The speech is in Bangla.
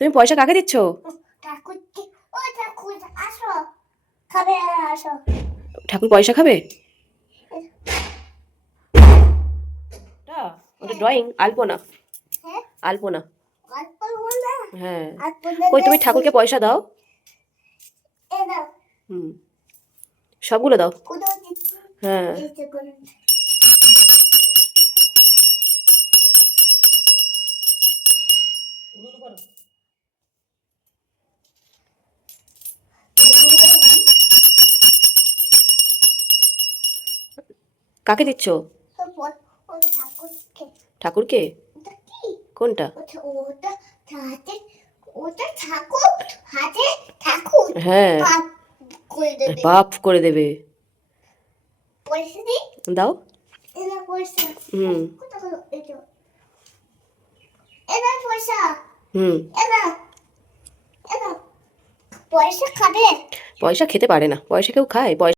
তুমি পয়সা কাকে দিচ্ছ? ঠাকুরকে, ও ঠাকুর আসো, খাবে আসো। ঠাকুর পয়সা খাবে? ওটা ড্রয়িং, আলপনা। হ্যাঁ, আলপনা। গল্প বলনা। হ্যাঁ। আর বলনা কই তুমি ঠাকুরকে পয়সা দাও? এ দাও, হুম, সবগুলো দাও। কোথাও দিচ্ছি, হ্যাঁ। এই যে করুন। কাকে দিচ্ছ? তো বল, ও ঠাকুরকে। ঠাকুরকে? ওটা কি? কোনটা? ওটা হাতে, ওটা ঠাকুর, হাতে ঠাকুর। হ্যাঁ, পাপ করে দেবে। বাপ করে দেবে। পয়সা দিই, দাও। এনা পয়সা। হুম। কোথা করে এটা? এনা পয়সা, হুম। এনা, এনা পয়সা খাবে। পয়সা খেতে পারে না। পয়সা কেউ খায়? পয়সা